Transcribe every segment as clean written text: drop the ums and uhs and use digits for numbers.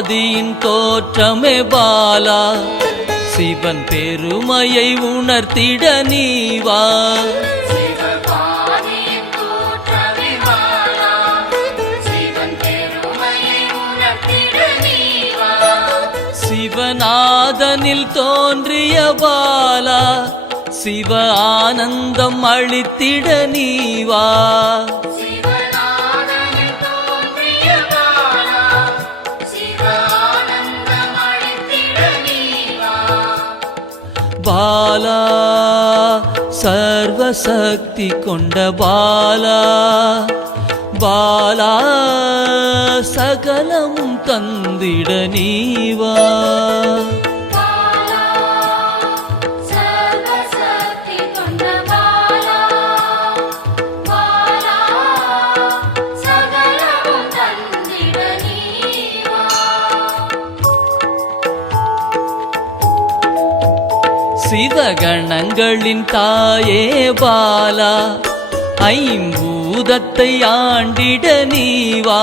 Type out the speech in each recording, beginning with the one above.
ஆதியின் தோற்றமே பாலா, சிவன் பெருமையை உணர்த்திட நீவா. சிவநாதனில் தோன்றிய பாலா, சிவ ஆனந்தம் அளித்திட நீவா. பாலா சர்வசக்தி கொண்ட பாலா, பாலா சகலமும் தந்திட நீவா. சிவகணங்களின் தாயே பாலா, ஐம்பூதத்தை ஆண்டிட நீவா.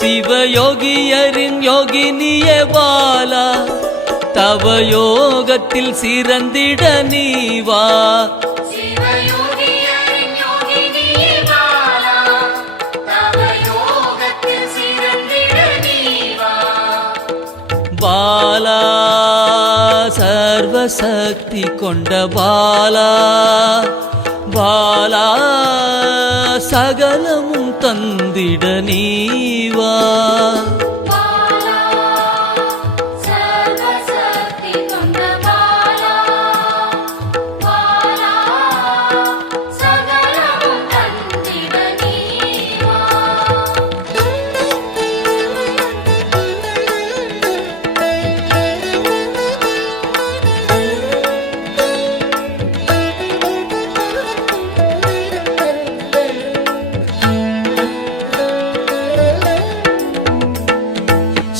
சிவயோகியரின் யோகினியே பாலா, தவ யோகத்தில் சிறந்திட நீவா. பாலா சர்வசக்தி கொண்ட பாலா, பாலா சகலமும் தந்திட நீவா.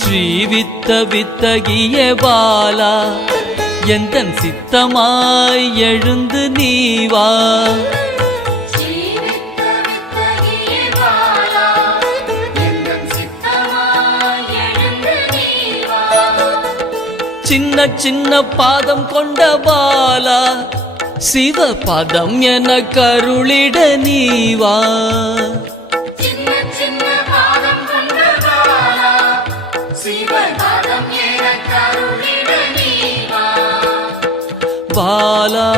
ஸ்ரீவித்த வித்தகிய பாலா, எந்தன் சித்தமாய் எழுந்து நீவா. சின்ன சின்ன பாதம் கொண்ட பாலா, சிவ பதம் என கருளிட நீவா. பாலா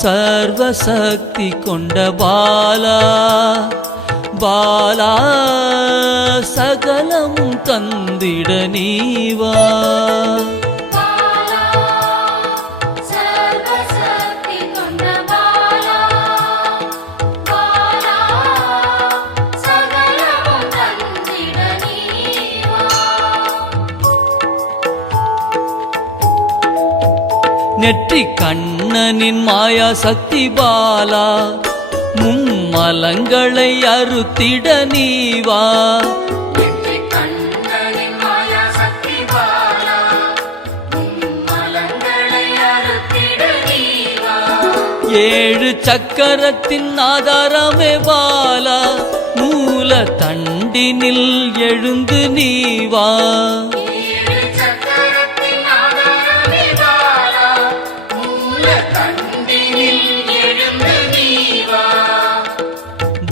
சர்வசக்தி கொண்ட பாலா, பாலா சகலமும் தந்திட நீவா. நெற்றி கண்ணனின் மாயா சக்தி பாலா, மும்மலங்களை அறுத்திட நீவா. ஏழு சக்கரத்தின் ஆதாரமே பாலா, மூல தண்டினில் எழுந்து நீவா.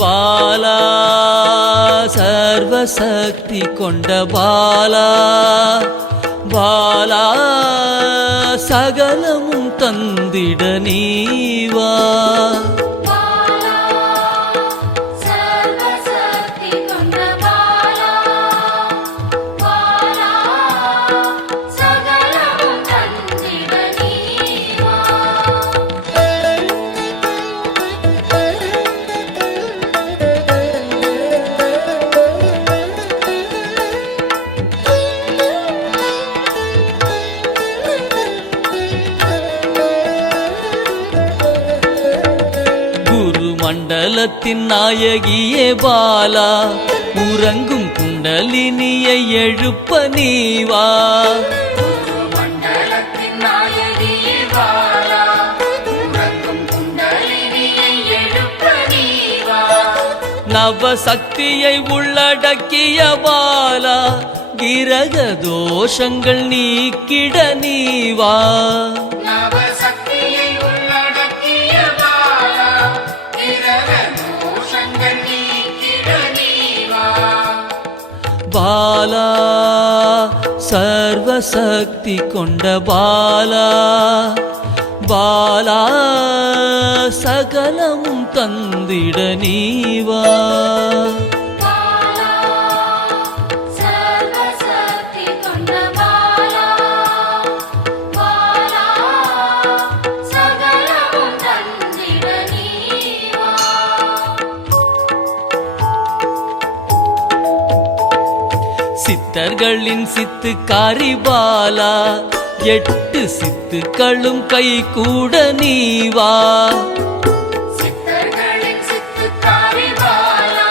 பாலா சர்வசக்தி கொண்ட பாலா, பாலா சகலமும் தந்திட நீவா. மண்டலத்தின் நாயகியே பாலா, உறங்கும் குண்டலினியை எழுப்ப நீவா. மண்டலத்தின் நாயகியே பாலா, நவசக்தியை உள்ளடக்கிய பாலா கிரக தோஷங்கள் நீக்கிட நீவா நவசக்தியை உள்ளடக்கிய பாலா கிரக தோஷங்கள் நீக்கிட நீவா பாலா சர்வசக்தி கொண்ட பாலா பாலா சகலமும் தந்திட நீவா பாலா சர்வசக்தி கொண்ட பாலா பாலா சகலமும் தந்திட நீவா சித்தர்களின் சித்துக்காரி பாலா 8 சித்துக்களும் கை கூட நீவா சித்தர்களின் சித்துக்காரி பாலா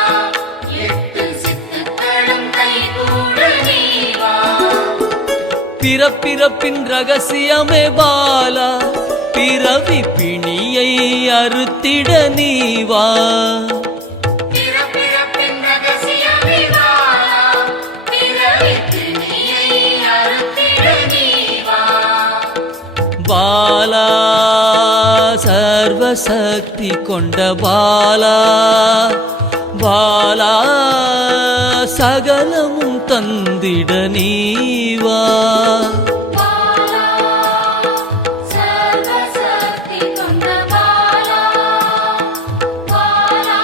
8 சித்துக்களும் கைகூட நீவா பிறப்பிறப்பின் ரகசியமே பாலா பிறவி பிணியை அறுத்திட நீவா பிறப்பிறப்பின் ரகசியமே பாலா பிறவி பிணியை அறுத்திட நீவா பாலா சர்வசக்தி கொண்ட பாலா பாலா சகலமும் தந்திட நீவா பாலா சர்வசக்தி கொண்ட பாலா பாலா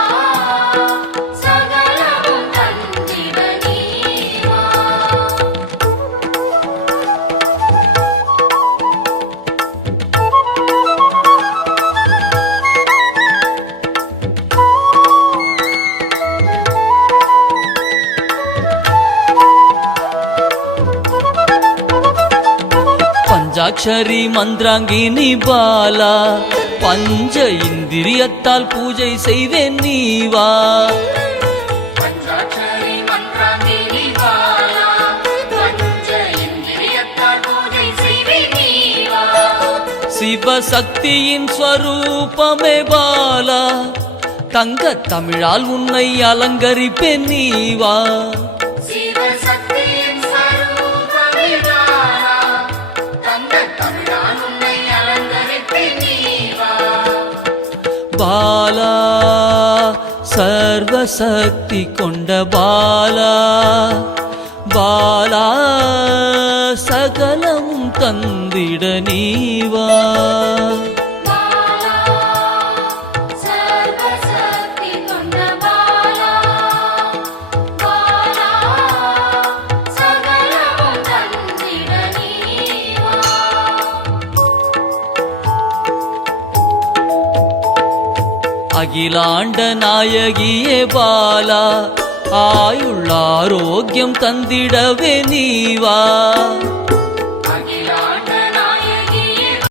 சகலமும் தந்திட நீவா பஞ்சாட்சரி மந்திராங்கினி பாலா பஞ்ச இந்திரியத்தால் பூஜை செய்வேன் நீவா பஞ்சாட்சரி மந்திராங்கினி பாலா பஞ்ச இந்திரியத்தால் பூஜை செய்வே நீவா சிவசக்தியின் ஸ்வரூபமே பாலா தங்க தமிழால் உன்னை அலங்கரிப்பேன் நீவா சிவசக்தியின் ஸ்வரூபமே பாலா தங்க தமிழால் உன்னை அலங்கரிப்பேன் நீவா பாலா சர்வசக்தி கொண்ட பாலா பாலா சகலமும் தந்திட நீவா பாலா சர்வசக்தி கொண்ட பாலா பாலா சகலமும் தந்திட நீவா அகிலாண்ட நாயகியே பாலா ஆயுள் ஆரோக்கியம் தந்திடவே நீவா